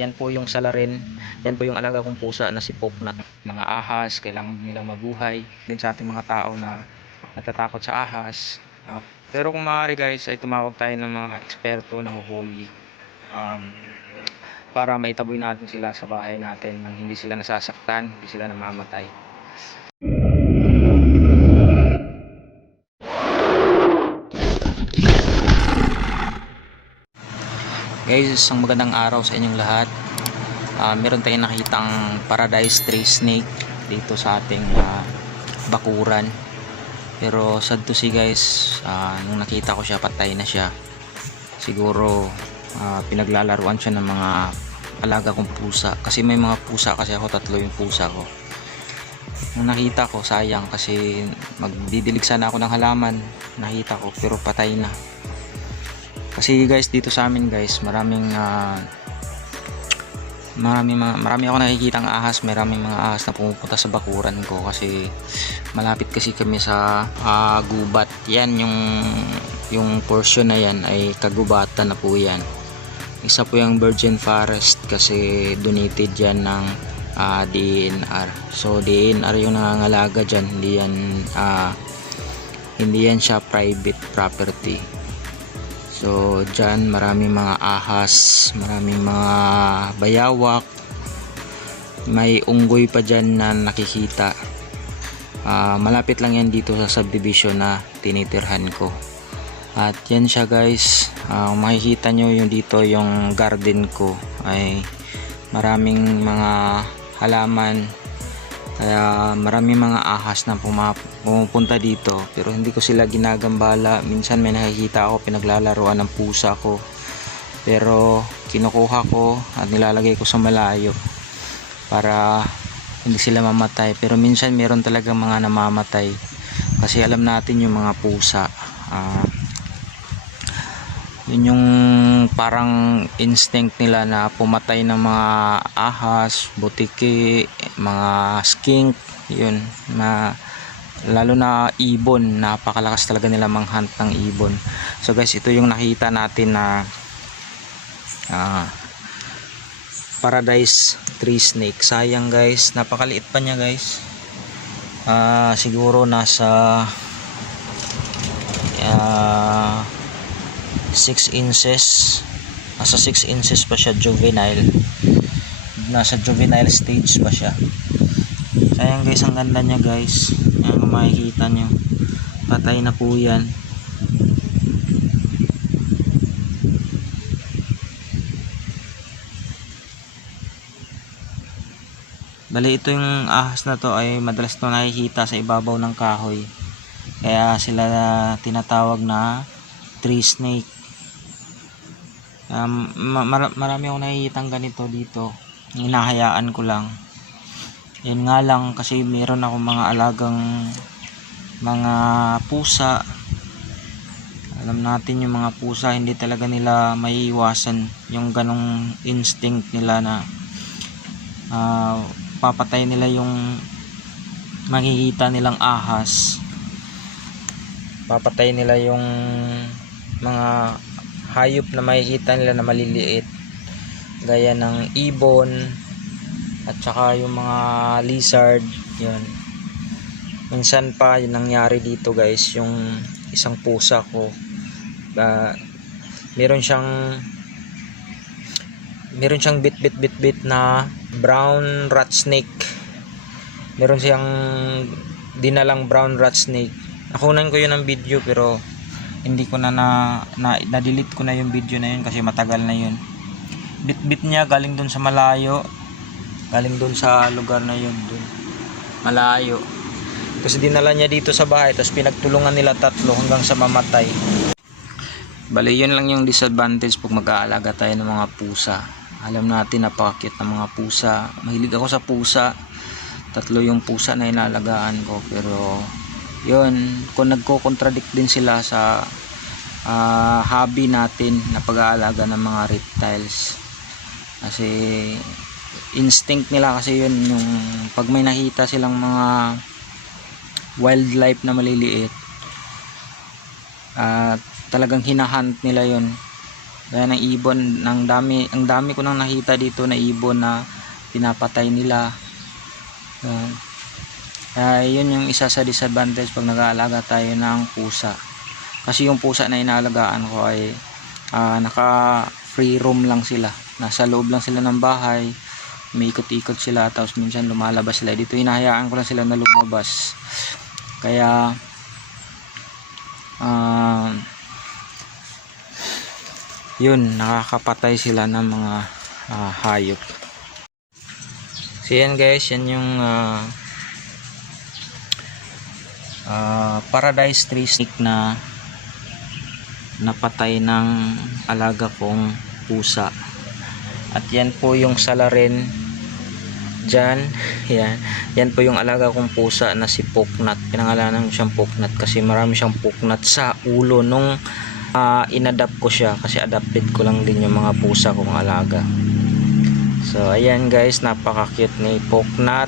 yan po yung salarin, yan po yung alaga kong pusa na si Poknat. Mga ahas, kailangan nilang mabuhay din sa ating mga tao na natatakot sa ahas. Pero kung maaari guys ay tumawag tayo ng mga eksperto na huhuli, para maitaboy natin sila sa bahay natin nang hindi sila nasasaktan, hindi sila namamatay. Guys, isang magandang araw sa inyong lahat. Meron tayong nakitang paradise tree snake dito sa ating bakuran. Pero sad to see guys, nung nakita ko siya, patay na siya. Siguro pinaglalaruan siya ng mga alaga kong pusa. Kasi may mga pusa kasi ako, 3 yung pusa ko. Nung nakita ko, sayang kasi magdidilig sana ako ng halaman. Nakita ko pero patay na. Kasi guys, dito sa amin guys, marami ako nakikitang ahas. Maraming mga ahas na pumupunta sa bakuran ko kasi malapit kasi kami sa gubat. Yan yung portion na yan ay kagubatan na po yan. Isa po yung virgin forest kasi donated yan ng DNR. So DNR yung nangangalaga dyan, hindi yan siya private property. So dyan maraming mga ahas, maraming mga bayawak, may unggoy pa dyan na nakikita. Malapit lang yan dito sa subdivision na tinitirhan ko. At yan siya guys, makikita nyo yung dito yung garden ko ay maraming mga halaman. Kaya maraming mga ahas na pumupunta dito pero hindi ko sila ginagambala. Minsan may nakikita ako pinaglalaruan ng pusa ko pero kinukuha ko at nilalagay ko sa malayo para hindi sila mamatay. Pero minsan meron talaga mga namamatay kasi alam natin yung mga pusa, yun yung parang instinct nila na pumatay ng mga ahas, butiki, mga skink, yun na lalo na ibon. Napakalakas talaga nila manghunt ng ibon. So guys, ito yung nakita natin na paradise tree snake. Sayang guys, napakaliit pa niya guys. Siguro nasa 6 inches, nasa 6 inches pa siya, juvenile, nasa juvenile stage pa siya. Sayang guys, ang ganda niya guys. Ayan, kung makikita nyo, patay na po yan. Bali ito yung ahas na to ay madalas to nakikita sa ibabaw ng kahoy, kaya sila tinatawag na tree snake. Marami akong nakikitang ganito dito, hinahayaan ko lang. Yan nga lang kasi meron akong mga alagang mga pusa. Alam natin yung mga pusa, hindi talaga nila maiiwasan yung ganong instinct nila na papatay nila yung makikita nilang ahas, papatay nila yung mga hayop na makikita nila na maliliit gaya ng ibon at saka yung mga lizard. Yun, minsan pa yung nangyari dito guys, yung isang pusa ko, meron siyang bit na brown rat snake. Meron siyang dinalang brown rat snake. Nakunan ko yun ng video pero hindi ko na-delete ko na yung video na yun kasi matagal na yun. Bit niya galing dun sa malayo, galing dun sa lugar na yun, dun malayo. Kasi dinala niya dito sa bahay, tapos pinagtulungan nila 3 hanggang sa mamatay. Bali yun lang yung disadvantage pag mag-aalaga tayo ng mga pusa. Alam natin napaka-cute ng mga pusa. Mahilig ako sa pusa. 3 yung pusa na inalagaan ko. Pero yun, kung nagko-contradict din sila sa hobby natin na pag-aalaga ng mga reptiles. Kasi instinct nila kasi yun, yung pag may nakita silang mga wildlife na maliliit, talagang hinahunt nila yun. Gaya ng ibon, ang dami ko nang nakita dito na ibon na pinapatay nila. Yan. Yun yung isa sa disadvantage pag nag-aalaga tayo ng pusa. Kasi yung pusa na inaalagaan ko ay naka free roam lang sila. Nasa loob lang sila ng bahay. May ikot-ikot sila, tapos minsan lumalabas sila. Dito hinahayaan ko lang sila na lumabas. Kaya yun, nakakapatay sila ng mga hayop. So yan guys, yan yung paradise tree snake na napatay ng alaga kong pusa. At yan po yung salarin dyan. Yan po yung alaga kong pusa na si Poknat. Pinangalanan ko siyang Poknat kasi marami siyang Poknat sa ulo nung inadapt ko siya, kasi adapted ko lang din yung mga pusa kong alaga. So ayan guys, napaka cute ni Poknat,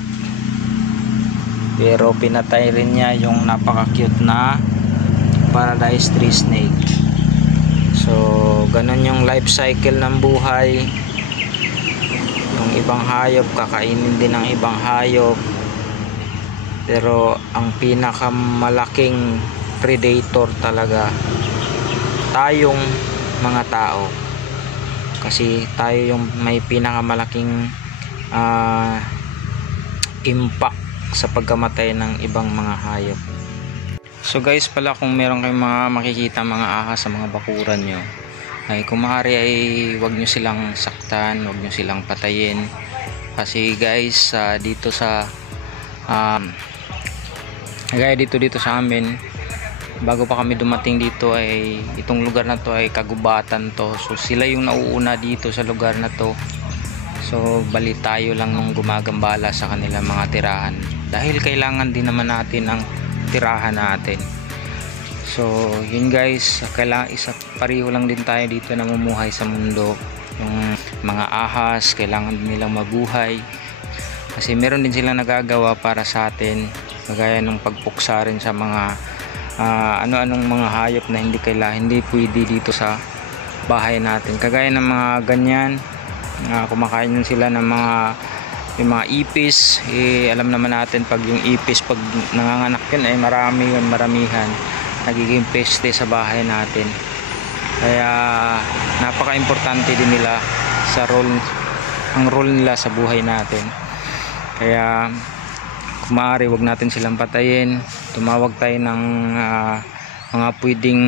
pero pinatay rin niya yung napaka cute na paradise tree snake. So ganun yung life cycle ng buhay. Yung ibang hayop kakainin din ng ibang hayop, pero ang pinakamalaking predator talaga tayong mga tao, kasi tayo yung may pinakamalaking impact sa pagkamatay ng ibang mga hayop. So guys pala, kung meron kayong mga makikita mga ahas sa mga bakuran nyo, ay kung maaari ay wag nyo silang saktan, wag nyo silang patayin. Kasi guys dito sa gaya dito sa amin, bago pa kami dumating dito ay itong lugar na to ay kagubatan to. So sila yung nauuna dito sa lugar na to. So bali tayo lang nung gumagambala sa kanilang mga tirahan, dahil kailangan din naman natin ang tirahan natin. So yun guys, kailangan pareho lang din tayo dito namumuhay sa mundo. Yung mga ahas, kailangan din nilang mabuhay kasi meron din silang nagagawa para sa atin, kagaya ng pagpuksa rin sa mga ano-anong mga hayop na hindi pwede dito sa bahay natin, kagaya ng mga ganyan. Kumakain sila ng yung mga ipis. Alam naman natin pag yung ipis pag nanganganak yun ay maramihan, nagiging peste sa bahay natin. Kaya napaka-importante din nila sa ang role nila sa buhay natin. Kaya kung maaari wag natin silang patayin. Tumawag tayo ng mga pwedeng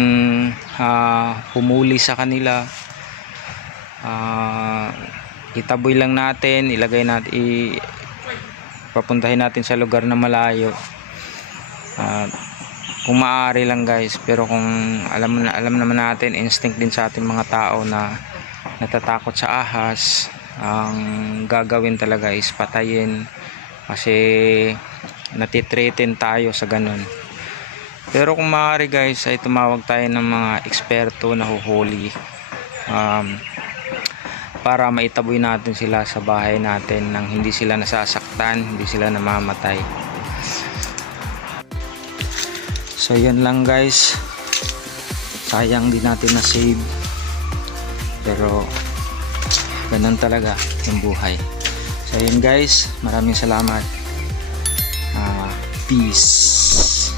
humuli sa kanila. Itaboy lang natin, papuntahin natin sa lugar na malayo. Kung maaari lang guys, pero kung alam naman natin, instinct din sa ating mga tao na natatakot sa ahas, ang gagawin talaga is patayin, kasi natitreten tayo sa ganun. Pero kung maaari guys, ay tumawag tayo ng mga eksperto na huhuli para maitaboy natin sila sa bahay natin nang hindi sila nasasaktan, hindi sila namamatay. So yun lang guys, sayang din natin na save, pero ganun talaga yung buhay. So yun guys, maraming salamat. Peace.